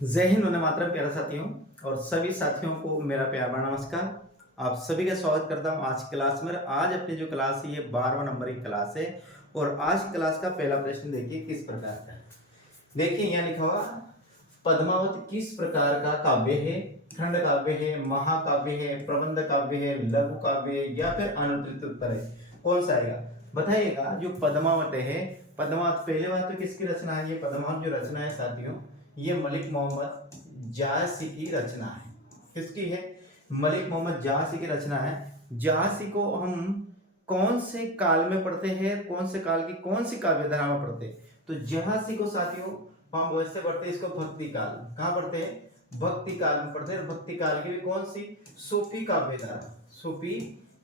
जय हिंद वंदे मातरम प्यारे साथियों और सभी साथियों को मेरा प्यार भरा नमस्कार। आप सभी का स्वागत करता हूं आज की क्लास में। आज अपनी जो क्लास है ये 12वां नंबर की क्लास है और आज की क्लास का पहला प्रश्न देखिए किस प्रकार का है। देखिए यहाँ लिखा हुआ पद्मावत किस प्रकार का काव्य है। खंड काव्य है, महाकाव्य है, प्रबंध काव्य है, लघु काव्य है या फिर अनुत्तरित उत्तर है, कौन सा आएगा बताइएगा। जो पद्मावत है, पद्मावत पहले बात तो किसकी रचना है। ये पद्मावत जो रचना है साथियों ये मलिक मोहम्मद जासी की रचना है। किसकी है? मलिक मोहम्मद जासी की रचना है। जासी को हम कौन से काल में पढ़ते हैं, कौन से काल की कौन सी काव्य धारा में पढ़ते हैं? तो जासी को साथियों हम वैसे पढ़ते हैं इसको भक्ति काल। कहाँ पढ़ते हैं? भक्ति काल में पढ़ते हैं। भक्ति काल की भी कौन सी? सूफी काव्य धारा। सूफी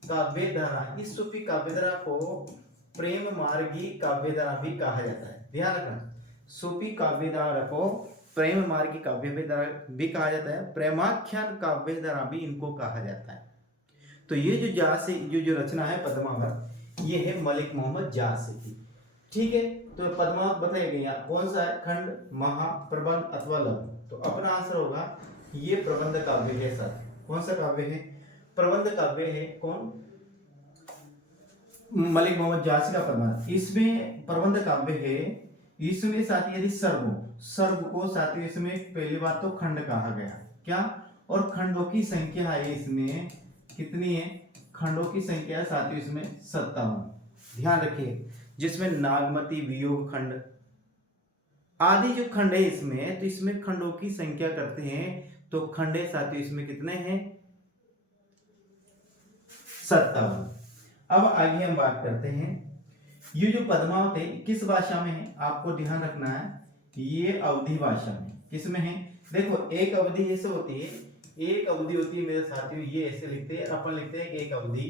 काव्य धारा, इस सूफी काव्य धारा को प्रेम मार्गी काव्य धारा भी कहा जाता है। ध्यान रखना, सूफी काव्य धारा को प्रेम मार्गी काव्य भी कहा जाता है, प्रेमाख्यान काव्य धारा भी इनको कहा जाता है। तो ये जो जासी जो रचना है पद्मावत, ये है मलिक मोहम्मद जासी की। ठीक है, तो पद्मावत बताइएगा कौन सा है? खंड, महा, प्रबंध अथवा लघु। तो अपना आंसर होगा ये प्रबंध काव्य है सर। कौन सा काव्य है? प्रबंध काव्य है। कौन? मलिक मोहम्मद जासी का पद्मावत। इसमें प्रबंध काव्य है। इसमें साथी यदि सर्व को साथी इसमें पहली बात तो खंड कहा गया क्या, और खंडों की संख्या है इसमें कितनी है? खंडों की संख्या है साथियों इसमें 57। ध्यान रखिए, जिसमें नागमती, वियोग खंड आदि जो खंड है इसमें, तो इसमें खंडों की संख्या करते हैं तो खंड है साथियों इसमें कितने हैं? 57। अब आगे हम बात करते हैं ये जो पद्मावत है किस भाषा में है, आपको ध्यान रखना है। ये अवधी भाषा में। किस में है? देखो एक अवधि ऐसे होती है, एक अवधि होती है मेरे साथियों, ये ऐसे लिखते हैं, अपन लिखते हैं एक अवधि,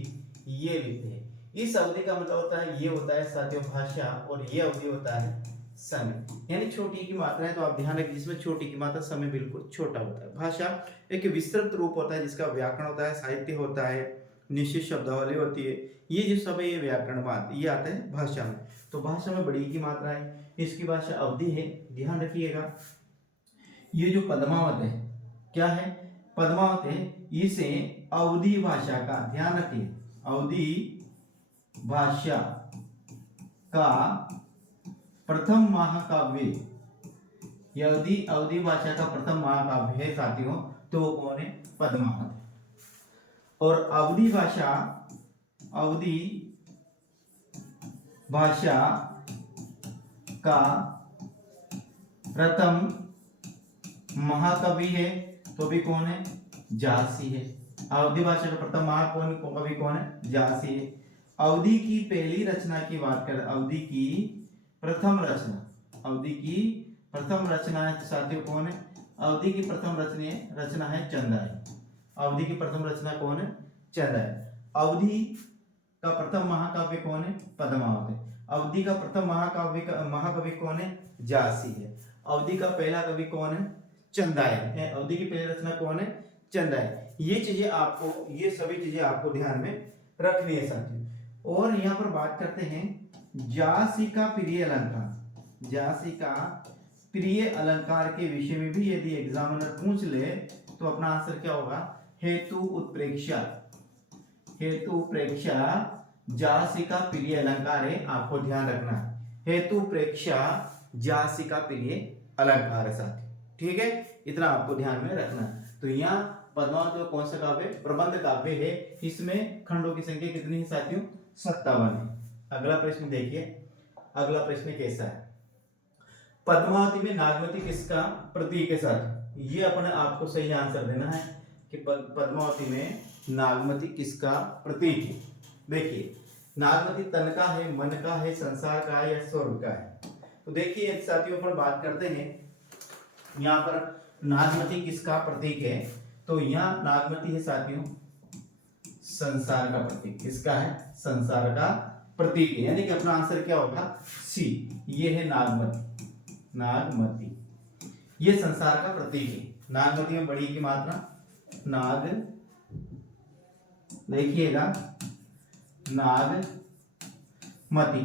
ये लिखते हैं। इस अवधि का मतलब होता है, ये होता है साथियों भाषा, और ये अवधि होता है समय। यानी छोटी की मात्रा है तो आप ध्यान रखिए, जिसमें छोटी की मात्रा समय बिल्कुल छोटा होता है। भाषा एक विस्तृत रूप होता है जिसका व्याकरण होता है, साहित्य होता है, निश्चित शब्दावली होती है। ये जो सब है ये व्याकरण बात ये आता है भाषा में। तो भाषा में बड़ी की मात्रा है, इसकी भाषा अवधि है। ध्यान रखिएगा, ये जो पद्मावत है क्या है? पद्मावत है, इसे अवधि भाषा का, ध्यान रखिए, अवधि भाषा का प्रथम महाकाव्य, यदि अवधि भाषा का प्रथम महाकाव्य है साथियों तो वो कौन है? पद्मावत। और अवधि भाषा का प्रथम महाकवि है तो भी कौन है? जासी है। अवधि भाषा का प्रथम महाकवि कौन है? जासी है। अवधि की पहली रचना की बात करें, अवधि की प्रथम रचना है साथियों कौन है? अवधि की प्रथम रचना है चंदाई। अवधि की प्रथम रचना कौन है? चंदाई। अवधि का प्रथम महाकाव्य कौन है? पद्मावत है। अवधि का प्रथम महाकवि कौन है? जासी है। अवधि का पहला कवि कौन है? चंदाई है। अवधि की पहली रचना कौन है? चंदाई। ये चीजें आपको, ये सभी चीजें आपको ध्यान में रखनी है साथियों। और यहाँ पर बात करते हैं जासी का प्रिय अलंकार। जासी का प्रिय अलंकार के विषय में भी यदि एग्जामिनर पूछ ले तो अपना आंसर क्या होगा? हेतु उत्प्रेक्षा। हेतु प्रेक्षा जासी का प्रिय अलंकार है, आपको ध्यान रखना। हेतु प्रेक्षा जासी का प्रिय अलंकार है साथी। ठीक है, इतना आपको ध्यान में रखना। तो यहाँ पद्मावत कौन सा काव्य? प्रबंध काव्य है। इसमें खंडों की संख्या कितनी है साथियों? 57 है। अगला प्रश्न देखिए, अगला प्रश्न कैसा है? पद्मावती में नागमती किसका प्रतीक है साथ? ये अपने आपको सही आंसर देना है कि पद्मावती में नागमती किसका प्रतीक है। देखिए, नागमती तन का है, मन का है, संसार का है या स्वर्ग का है? तो देखिए साथियों पर बात करते हैं, यहाँ पर नागमती किसका प्रतीक है? तो यहाँ नागमती है साथियों संसार का प्रतीक। किसका है? संसार का प्रतीक है। यानी कि अपना आंसर क्या होगा? सी। ये है नागमती। ये संसार का प्रतीक है। नागमती में बड़ी की मात्रा नाग, देखिएगा नागमती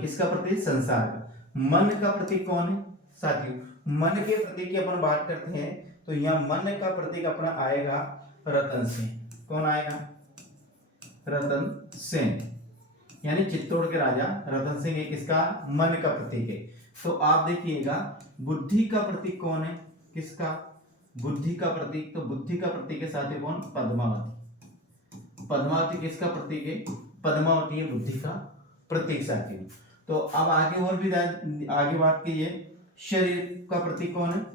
किसका प्रतीक? संसार का। मन का प्रतीक कौन है साथियों? मन के प्रतीक की अपन बात करते हैं तो यहाँ मन का प्रतीक अपना आएगा रतन सेन। कौन आएगा? रतन सेन, यानी चित्तौड़ के राजा रतन सिंह एक किसका? मन का प्रतीक है। तो आप देखिएगा बुद्धि का प्रतीक कौन है? किसका? बुद्धि का प्रतीक। तो बुद्धि का प्रतीक है साथियों कौन? पद्मावती। पद्मावती किसका प्रतीक है? पद्मावती है बुद्धि का प्रतीक साथियों। तो अब आगे और भी आगे बात कीजिए, शरीर का प्रतीक कौन है?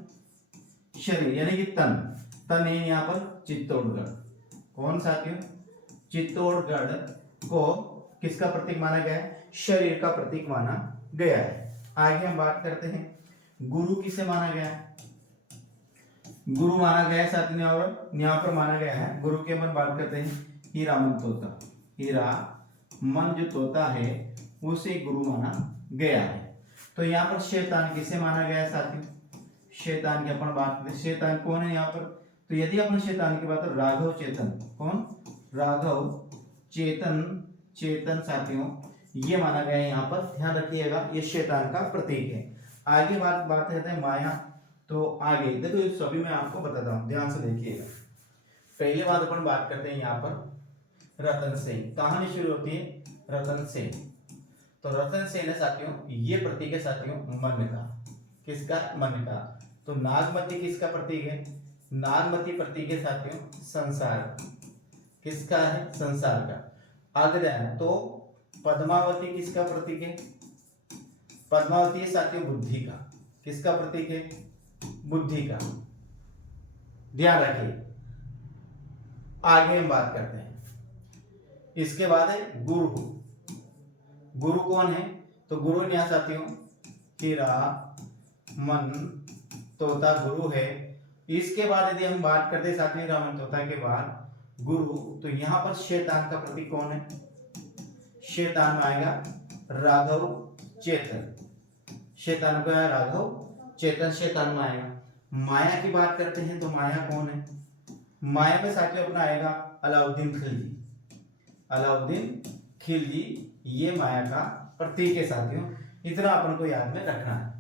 शरीर यानी कि तन। तन है यहाँ पर चित्तौड़गढ़। कौन साथियों? चित्तौड़गढ़ को किसका प्रतीक माना गया है? शरीर का प्रतीक माना गया है। आगे हम बात करते हैं, गुरु किसे माना गया है? गुरु माना गया है साथियों, और यहाँ पर माना गया है गुरु के मन बात करते हैं हीरामन तोता। हीरामन जो तोता है उसे गुरु माना गया है। तो यहाँ पर शैतान किसे माना गया है साथियों? शैतान की अपन बात करते हैं, शैतान कौन है यहाँ पर? तो यदि अपन शैतान की बात करें, राघव चेतन। कौन? राघव चेतन। चेतन साथियों ये माना गया है यहाँ पर, ध्यान रखिएगा, ये शैतान का प्रतीक है। आगे बात करते हैं माया। तो आगे देखो सभी मैं आपको बताता हूँ, ध्यान से देखिएगा। पहले बात अपन बात करते हैं यहाँ पर रतन सेन। कहानी शुरू होती है रतन सेन। तो रतन सेन है साथियों, ये प्रतीक है साथियों मन का। किसका? मन का। तो नागमती किसका प्रतीक है? नागमती प्रतीक है साथियों संसार। किसका है? संसार का। आगे ध्यान, तो पद्मावती किसका प्रतीक है? पद्मावती है साथियों बुद्धि का। किसका प्रतीक है? बुद्धि का। ध्यान रखिए। आगे हम बात करते हैं, इसके बाद है गुरु। गुरु कौन है? तो गुरु यहाँ साथियों हीरा मन तोता गुरु है। इसके बाद यदि हम बात करते हैं साथियों रामन तोता के बाद गुरु, तो यहाँ पर शैतान का प्रतीक कौन है? शैतान में आएगा राघव चेतन। शैतान को आया राघव चेतन, शैतान में आएगा। माया की बात करते हैं तो माया कौन है? माया में साथियों अपना आएगा अलाउद्दीन खिलजी। अलाउद्दीन खिलजी ये माया का प्रतीक है साथियों, इतना अपन को याद में रखना है।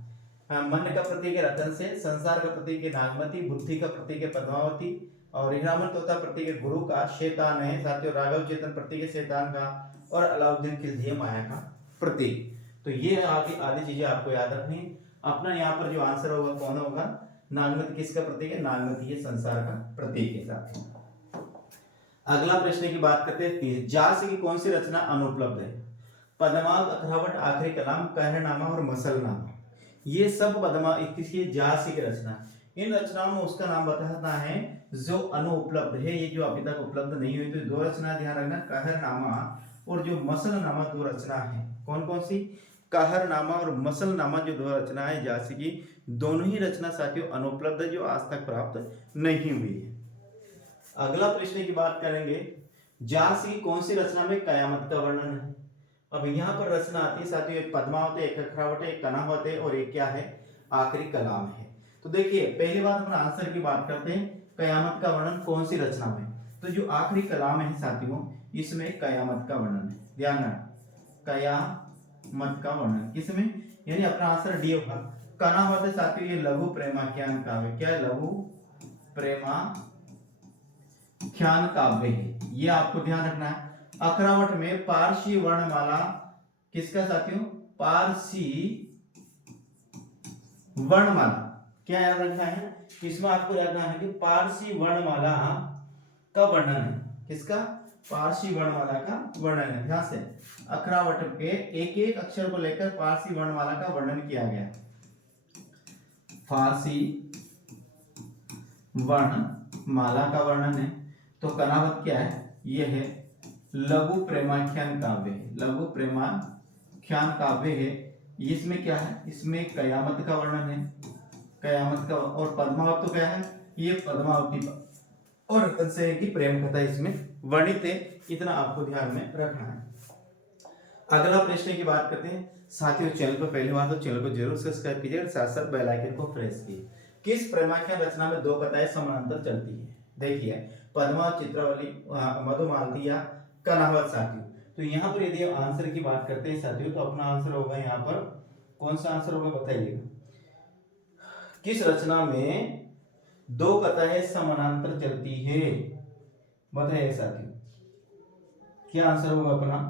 मन का प्रतीक है रतन से, संसार का प्रतीक है नागमती, बुद्धि का प्रतीक है पद्मावती, और हीरामन तोता प्रतीक है गुरु का, शैतान है साथियों राघव चेतन प्रतीक है शैतान का, और अलाउद्दीन खिलजी माया का प्रतीक। तो ये आगे आधी चीजें आपको याद रखनी है। अपना यहाँ पर जो आंसर होगा कौन होगा? नागमती किसका प्रतीक है? नागमती ये संसार का प्रतीक है साथियों। अगला प्रश्न की बात करते हैं, जास की कौन सी रचना अनुपलब्ध है? पद्मावत, अखरावट, आखिरी कलाम, कहरनामा और मसलनामा, ये सब किसी जासी की रचना। इन रचनाओं में उसका नाम बताना है जो अनुपलब्ध है, ये जो अभी तक उपलब्ध नहीं हुई। तो दो रचना ध्यान रखना, कहरनामा और जो मसलनामा, दो रचना है। कौन कौन सी? कहरनामा और मसलनामा जो दो रचना है जासी की, दोनों ही रचना साथियों अनुपलब्ध है, जो आज तक प्राप्त नहीं हुई है। अगला प्रश्न की बात करेंगे, जासी की कौन सी रचना में कयामत का वर्णन है? अब यहाँ पर रचना आती है साथियों, एक पद्मावत है, एक अखरावट है, एक कनावत है, और एक क्या है? आखिरी कलाम है। तो देखिए पहली बात अपन आंसर की बात करते हैं, कयामत का वर्णन कौन सी रचना में? तो जो आखिरी कलाम है साथियों, इसमें कयामत का वर्णन है। ध्यान रखना, कयामत का वर्णन किसमें? यानी अपना आंसर डी होगा। कनावत है साथियों, ये लघु प्रेमाख्यान काव्य। क्या है? लघु प्रेमाख्यान काव्य है, ये आपको ध्यान रखना है। अखरावट में पारसी वर्णमाला, किसका साथियों? पारसी वर्णमाला। क्या याद रखना है? इसमें आपको याद रखना है कि पारसी वर्णमाला का वर्णन है। किसका? पारसी वर्णमाला का वर्णन है। ध्यान से, अखरावट के एक एक अक्षर को लेकर पारसी वर्णमाला का वर्णन किया गया। फारसी वर्णमाला का वर्णन है। तो कनावत क्या है? यह है लघु प्रेमाख्यान काव्य है। लघु प्रेमाख्यान काव्य है। इसमें क्या है? इसमें कयामत का वर्णन है, कयामत का। और पद्मावत तो क्या है? ये पद्मावती और रतन सेन की प्रेम कथा इसमें वर्णित है। इतना आपको ध्यान में रखना है। अगला प्रश्न की बात करते हैं साथियों, चैनल पर पहली बार तो चैनल को जरूर सब्सक्राइब कीजिए, साथ साथ बेल आइकन को प्रेस कीजिए। किस प्रेमाख्यान रचना में दो कथाएं समानांतर चलती है? देखिए पद्मावत, चित्रावली, मधुमालती या कनावत साथियों। तो यहाँ पर यदि आंसर की बात करते हैं साथियों, तो अपना आंसर होगा यहाँ पर, कौन सा आंसर होगा बताइएगा। किस रचना में दो कथाएं समानांतर चलती है। बताइए साथियों, क्या आंसर होगा अपना?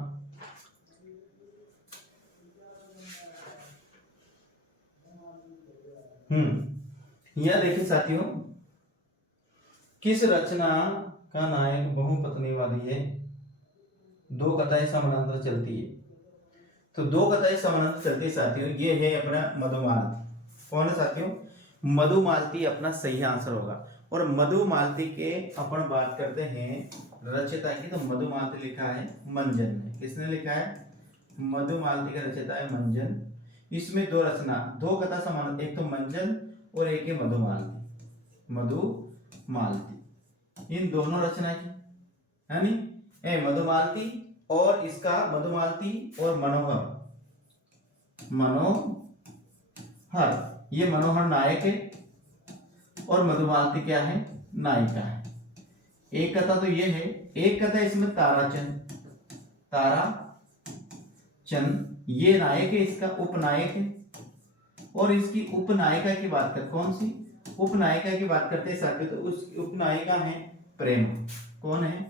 यह देखिए साथियों, किस रचना का नायक बहुपत्नीवादी है? दो कथाएं समानांतर चलती है, तो दो कथाएं समानांतर चलती है साथियों, ये है अपना मधुमालती। कौन है साथियों? मधुमालती अपना सही आंसर होगा। और मधुमालती के अपन बात करते हैं रचयिता की, तो मधुमालती लिखा है मंजन ने। किसने लिखा है? मधुमालती का रचयिता है मंजन। इसमें दो रचना, दो कथा समान, एक तो मंजन और एक है मधुमालती। मधुमालती इन दोनों रचना की है नी, मधुमालती और इसका मधुमालती और मनोहर, ये मनोहर नायक है और मधुमालती क्या है? नायिका है। एक कथा तो ये है, एक कथा इसमें ताराचंद ये नायक है, इसका उपनायक है। और इसकी उपनायिका की बात कर, कौन सी उपनायिका की बात करते हैं साथियों? तो उस उपनायिका है प्रेमा। कौन है?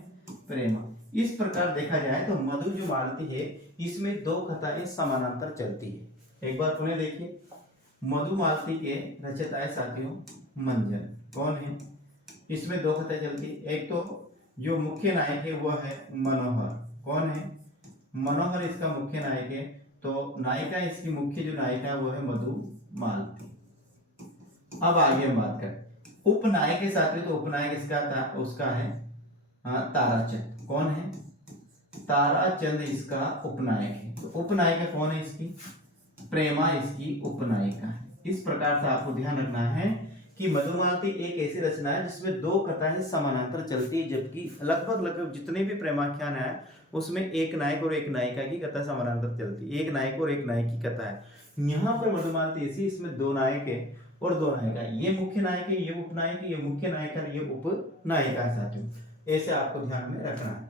प्रेमा। इस प्रकार देखा जाए तो मधु जो मालती है, इसमें दो कथाएं समानांतर चलती है। एक बार पुनः देखिए, मधुमालती के रचयिता है साथियों मंजन। कौन है? इसमें दो कथाएं चलती है, एक तो जो मुख्य नायक है वो है मनोहर। कौन है? मनोहर इसका मुख्य नायक है। तो नायिका, इसकी मुख्य जो नायिका है वो है मधुमालती। अब आगे हम बात करें उपनायक के साथ में, तो उपनायक इसका था, उसका है ताराचंद। कौन है? ताराचंद इसका उपनायक है। तो उपनायिका कौन है इसकी? प्रेमा इसकी उपनायिका है। इस प्रकार से आपको ध्यान रखना है कि मधुमालती एक ऐसी रचना है जिसमें दो कथाएं समानांतर चलती है, जबकि लगभग जितने भी प्रेमाख्यान है उसमें एक नायक और एक नायिका की कथा समानांतर चलती है, एक नायक और एक नायक की कथा है। यहाँ पर मधुमालती ऐसी, इसमें दो नायक है और दो नायिका, ये मुख्य नायक है, ये उपनायक है, ये मुख्य नायक है, ये उपनायिका है साथियों। ऐसे आपको ध्यान में रखना है।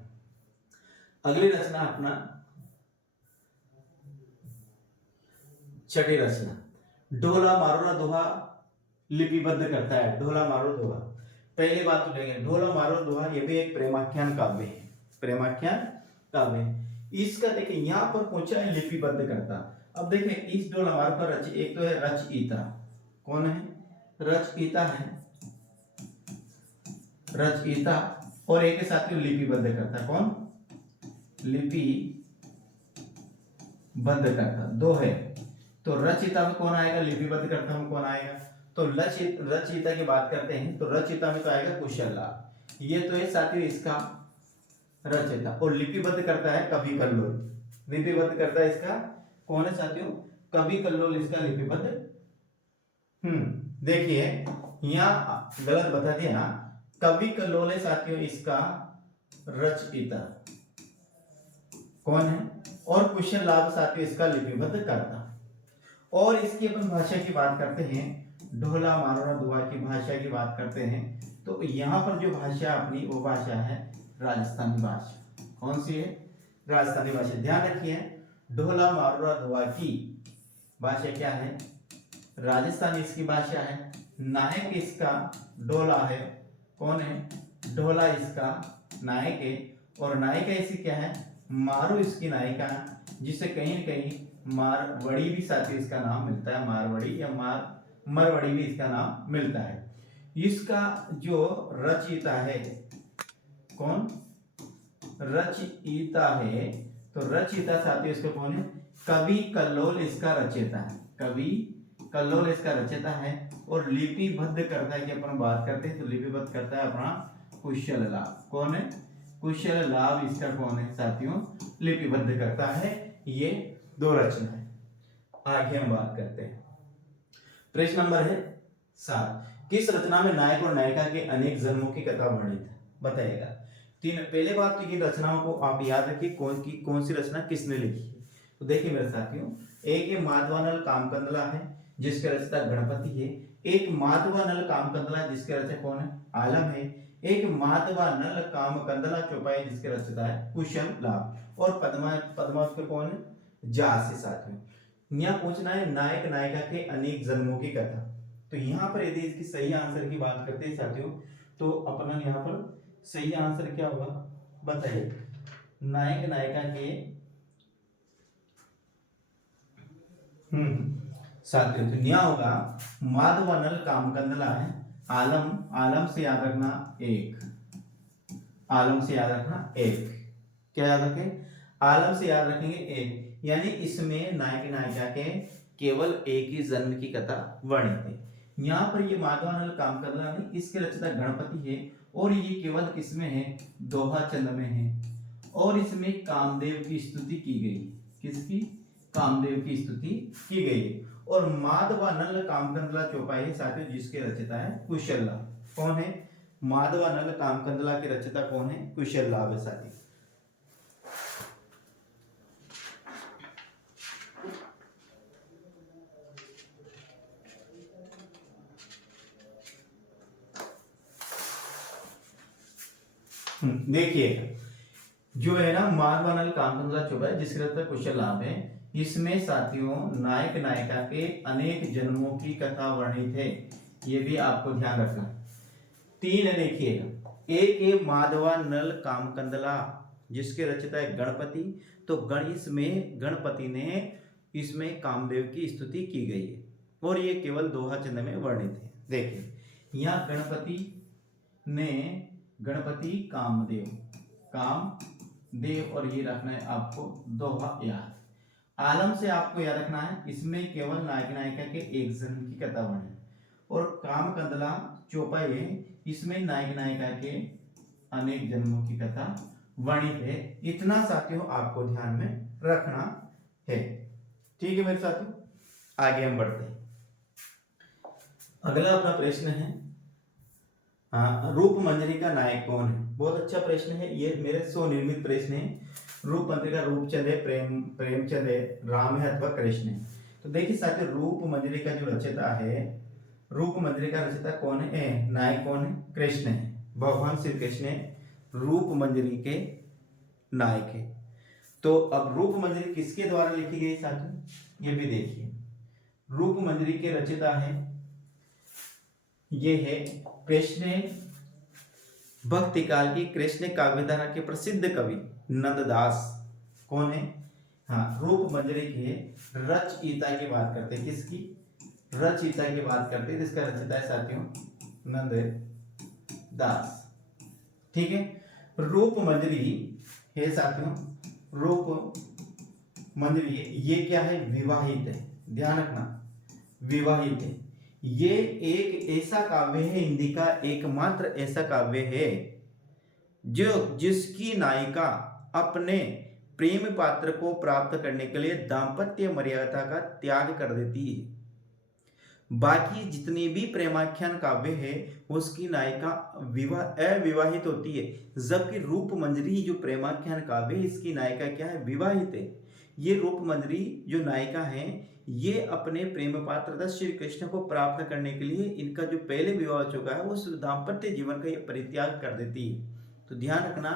अगली रचना अपना छठी रचना, ढोला मारो ना दोहा लिपिबद्ध करता है। ढोला मारो दोहा, पहली बात तो देखेंगे, ढोला मारो दोहा ये भी एक प्रेमाख्यान काव्य है। प्रेमाख्यान काव्य इसका देखिए यहाँ पर पूछा है लिपिबद्ध करता। अब देखें इस ढोला मारो का एक तो है रचयिता। कौन है? रचयिता है, रचयिता, और एक के साथ लिपिबद्ध करता। कौन? लिपिबद्ध करता, दो है। तो रचयिता में कौन आएगा? लिपिबद्ध करता में कौन आएगा? तो रचयिता की बात करते हैं तो रचयिता में तो आएगा कुशल लाल। ये तो है साथियों इसका रचयिता। और लिपिबद्ध करता है कवि कल्लोल। लिपिबद्ध करता है इसका कौन है साथियों? कवि कल्लोल इसका लिपिबद्ध। देखिए यहाँ गलत बता दिया, कवि कल्लोल है साथियों इसका रचयिता। कौन है? और कुशल लाभ साथियों इसका लिपिबद्ध करता। और इसकी अपन भाषा की बात करते हैं, ढोला मारो ना दोहा की भाषा की बात करते हैं, तो यहाँ पर जो भाषा अपनी वो भाषा है राजस्थानी भाषा। कौन सी है? राजस्थानी भाषा। ध्यान रखिए, ढोला मारो ना दोहा की भाषा क्या है? राजस्थानी इसकी भाषा है। नायक इसका ढोला है। कौन है? ढोला इसका नायक है। और नायिका इसकी क्या है? मारू इसकी नायिका, जिससे कहीं न कहीं मारवड़ी भी साथी इसका नाम मिलता है। मारवड़ी या मरवड़ी भी इसका नाम मिलता है। इसका जो रचयिता है, कौन? रचयिता है। तो रचयिता साथी इसका कौन है? कवि कल्लोल इसका रचयिता है। कवि कल्लोल इसका रचयिता है। और लिपिबद्ध करता है कि अपन बात करते हैं तो लिपिबद्ध करता है अपना कुशल लाभ। कौन है? कुशल लाभ इसका कौन है साथियों? लिपिबद्ध करता है। ये दो रचना है। आगे हम बात करते हैं, प्रश्न नंबर है 7। किस रचना में नायक और नायिका के अनेक जन्मों की कथा वर्णित है? बताइएगा। पहले बात तो ये रचनाओं को आप याद रखिए, कौन सी रचना किसने लिखी है। तो देखिए मेरे साथियों, एक ये माधवानल कामकंदला है जिसके रचयिता गणपति है। एक माधवानल कामकंदला जिसके रचयिता कौन है? आलम है। एक माधवानल कामकंदला चौपाई जिसके रचयिता है कुशल लाभ। और पद्मा उसके कौन है? जास है साथियों। यहाँ पूछना है नायक नायिका के अनेक जन्मों की कथा। तो यहाँ पर यदि इसकी सही आंसर की बात करते हैं साथियों, तो अपन यहाँ पर सही आंसर क्या होगा बताइए। नायक नायिका के साथियों तो न्या होगा माधवानल कामकंदला है। आलम, आलम से याद रखना एक, आलम से याद रखना एक, क्या याद रखें, आलम से याद रखेंगे एक, यानी इसमें नायक नायिका के केवल एक ही जन्म की कथा वर्णित है। यहाँ पर ये माधवानल कामकंदला नहीं, इसके रचयिता गणपति है और ये केवल किसमें है, दोहा चंद में है और इसमें कामदेव की स्तुति की गई। किसकी, कामदेव की स्तुति की गई। और माधवानल कामकंदला चौपाई साथियों जिसके रचयिता है कुशल लाभ। कौन है, माधवानल कामकंदला के रचयिता कौन है, कुशल लाभ है साथी। देखिए जो है ना माधवानल कामकंदला चौपाई जिसके रचयिता कुशल लाभ है, इसमें साथियों नायक नायिका के अनेक जन्मों की कथा वर्णित है, ये भी आपको ध्यान रखना। तीन देखिएगा, एक है माधवानल कामकंदला जिसके रचयिता है गणपति, तो इसमें गणपति ने इसमें कामदेव की स्तुति की गई है और ये केवल दोहा चंद में वर्णित है। देखिए यहाँ गणपति ने, गणपति कामदेव, कामदेव और ये रखना है आपको दोहा याद। आलम से आपको याद रखना है इसमें केवल नायक नायिका के एक जन्म की कथा वर्णित है और कामकंदला चौपाई है इसमें नायक नायिका के अनेक जन्मों की कथा वर्णित है। इतना साथियों आपको ध्यान में रखना है। ठीक है मेरे साथियों, आगे हम बढ़ते हैं। अगला अपना प्रश्न है, रूप मंजरी का नायक कौन है। बहुत अच्छा प्रश्न है ये, मेरे स्वनिर्मित प्रश्न है। रूप मंजरी का रूपचंद है, प्रेमचंद है, राम है अथवा कृष्ण है। तो देखिए साथियों रूप मंजरी का जो रचयिता है, रूप मंजरी का रचयिता कौन है, नायक कौन है, कृष्ण है, भगवान श्री कृष्ण रूप मंजरी के नायक है। तो अब रूप मंजरी किसके द्वारा लिखी गई साथियों, ये भी देखिए। रूप मंजरी के रचयिता है, ये है कृष्ण भक्ति काल की कृष्ण काव्यधारा के प्रसिद्ध कवि नंददास। कौन है, हाँ रूप मंजरी के रचयिता की बात करते हैं। किसकी, रचयिता की बात करते हैं, जिसका रचयिता है साथियों नंददास। ठीक है, रूप मंजरी है साथियों, रूप मंजरी ये क्या है, विवाहित है, ध्यान रखना विवाहित है। ये एक ऐसा काव्य है, हिंदी का एकमात्र ऐसा काव्य है जिसकी नायिका अपने प्रेम पात्र को प्राप्त करने के लिए दाम्पत्य मर्यादा का त्याग कर देती है। बाकी जितनी भी प्रेमाख्यान काव्य है उसकी नायिका अविवाहित होती है, जबकि रूप मंजरी जो प्रेमाख्यान काव्य है इसकी नायिका क्या है, विवाहित है। ये रूप मंजरी जो नायिका है ये अपने प्रेम पात्र श्री कृष्ण को प्राप्त करने के लिए इनका जो पहले विवाह हो चुका है उस दाम्पत्य जीवन का ये परित्याग कर देती है। तो ध्यान रखना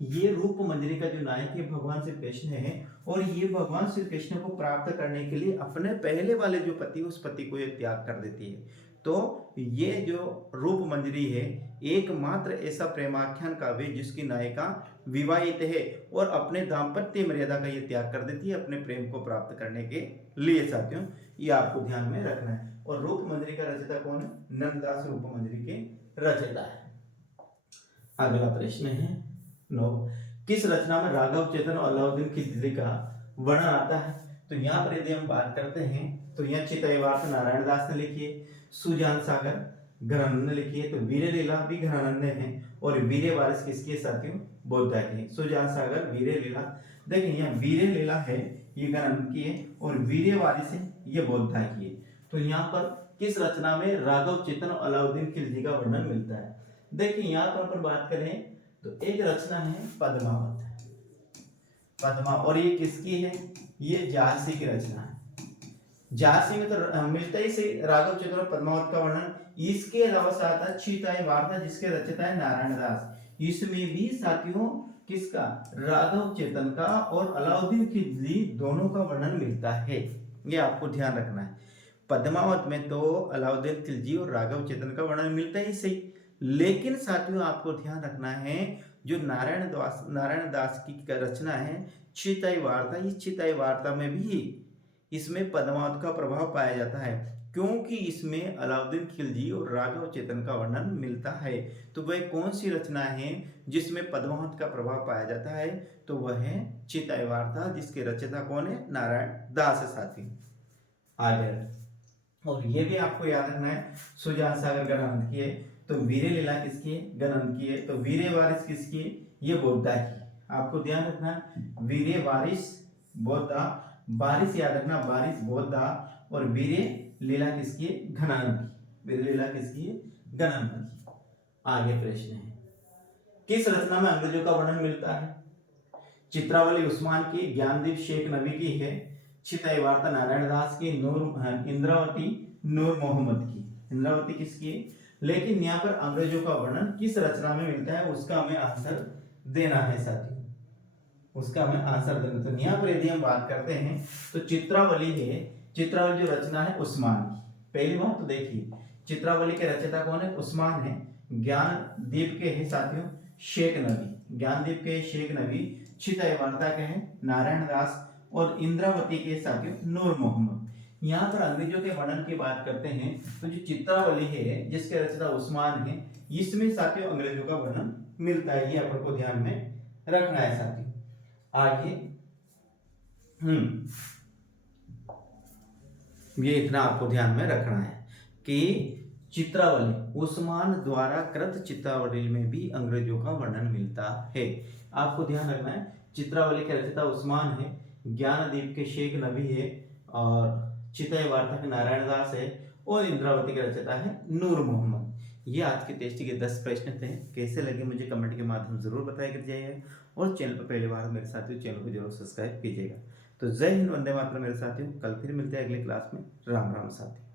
ये रूप मंजरी का जो नायक है भगवान श्री कृष्ण है और ये भगवान श्री कृष्ण को प्राप्त करने के लिए अपने पहले वाले जो पति उस पति को ये त्याग कर देती है। तो ये जो रूप मंजरी है एकमात्र ऐसा प्रेमाख्यान काव्य जिसकी नायिका विवाहित है और अपने दाम्पत्य मर्यादा का ये त्याग कर देती है अपने प्रेम को प्राप्त करने के लिए। साथियों ये आपको ध्यान में रखना है। और रूप मंजरी का रचयिता कौन है, नंददास रूप मंजरी के रचयिता है। अगला प्रश्न है 9, किस रचना में राघव चेतन और अलाउद्दीन खिलजी का वर्णन आता है। तो यहाँ पर यदि हम बात करते हैं तो यहाँ चितयवार्ता नारायण दास ने लिखी है, सुजान सागर घरानंद ने लिखी है, तो वीर लीला भी घरानंद है और वीर वारिस किसकी है साथियों, बौद्धा की है। सुजान सागर वीर लीला, देखिए यहाँ वीर लीला है ये घरानंद की है और वीर वारिस है ये बौद्धा की है। तो यहाँ पर किस रचना में राघव चेतन और अलाउद्दीन खिलजी का वर्णन मिलता है। देखिए यहाँ पर अपन बात करें तो एक रचना है पद्मावत, पद्मा, और ये किसकी है, ये झांसी की रचना है। झांसी में तो मिलता ही से राघव चेतन और पद्मावत का वर्णन। इसके अलावा साथ है चितयवार्ता जिसके रचयिता है नारायण दास, इसमें भी साथियों किसका, राघव चेतन का और अलाउद्दीन खिलजी दोनों का वर्णन मिलता है, ये आपको ध्यान रखना है। पद्मावत में तो अलाउद्दीन खिलजी और राघव चेतन का वर्णन मिलता ही सही, लेकिन साथियों आपको ध्यान रखना है जो नारायण दास की रचना है चिताई वार्ता, इस चिताई वार्ता में भी इसमें पद्मावत का प्रभाव पाया जाता है, क्योंकि इसमें अलाउद्दीन खिलजी और राघव चेतन का वर्णन मिलता है। तो वह कौन सी रचना है जिसमें पद्मावत का प्रभाव पाया जाता है? तो वह है चिताई वार्ता, जिसके रचयिता कौन है? नारायण दास साथी। आगे और ये भी आपको याद रखना है, सुजान सागर गणानंद की है, तो वीरे लीला किसकी है? गणानंद की है। तो वीरे वारिस किसकी है? ये बोधा की। आपको ध्यान रखना है, वीरे वारिस बोधा, बारिश याद रखना, बारिश बोधा, और वीरे लीला किसकी है? गणानंद की। वीरे लीला किसकी है? गणानंद की। आगे प्रश्न है, किस रचना में अंग्रेजों का वर्णन मिलता है? चित्रावली उस्मान की, ज्ञानदीप शेख नबी की है, चिताई वार्ता नारायण दास की, इंद्रावती नूर मोहम्मद की। इंद्रावती किसकी है? लेकिन यहाँ पर अंग्रेजों का वर्णन किस रचना में मिलता है उसका हमें आंसर देना है साथियों, उसका हमें आंसर देना। तो यहाँ पर यदि हम बात करते हैं तो चित्रावली है, चित्रावली जो रचना है उस्मान की। पहली बात तो देखिए, चित्रावली के रचयिता कौन है? उस्मान है। ज्ञानदीप के है साथियों शेख नबी, ज्ञानदीप के शेख नबी, चिताई वार्ता के हैं नारायण दास, और इंद्रावती के साथियों नूर मोहम्मद। यहाँ पर अंग्रेजों के वर्णन की बात करते हैं तो जो चित्रावली है जिसके रचयिता उस्मान है, इसमें साथियों अंग्रेजों का वर्णन मिलता है, ये अपन को ध्यान में रखना है साथियों। आगे ये इतना आपको ध्यान में रखना है कि चित्रावली उस्मान द्वारा कृत चित्रावली में भी अंग्रेजों का वर्णन मिलता है। आपको ध्यान रखना है, चित्रावली के रचयिता उस्मान है, ज्ञानदीप के शेख नबी है, और चिताई वार्ता के नारायण दास है, और इंद्रावती के रचयिता है नूर मोहम्मद। ये आज के टेस्ट के 10 प्रश्न थे। कैसे लगे मुझे कमेंट के माध्यम जरूर बताया कीजिएगा, और चैनल पर पहली बार मेरे साथियों चैनल को जरूर सब्सक्राइब कीजिएगा। तो जय हिंद, वंदे मातरम मेरे साथियों। कल फिर मिलते हैं अगली क्लास में। राम राम साथियों।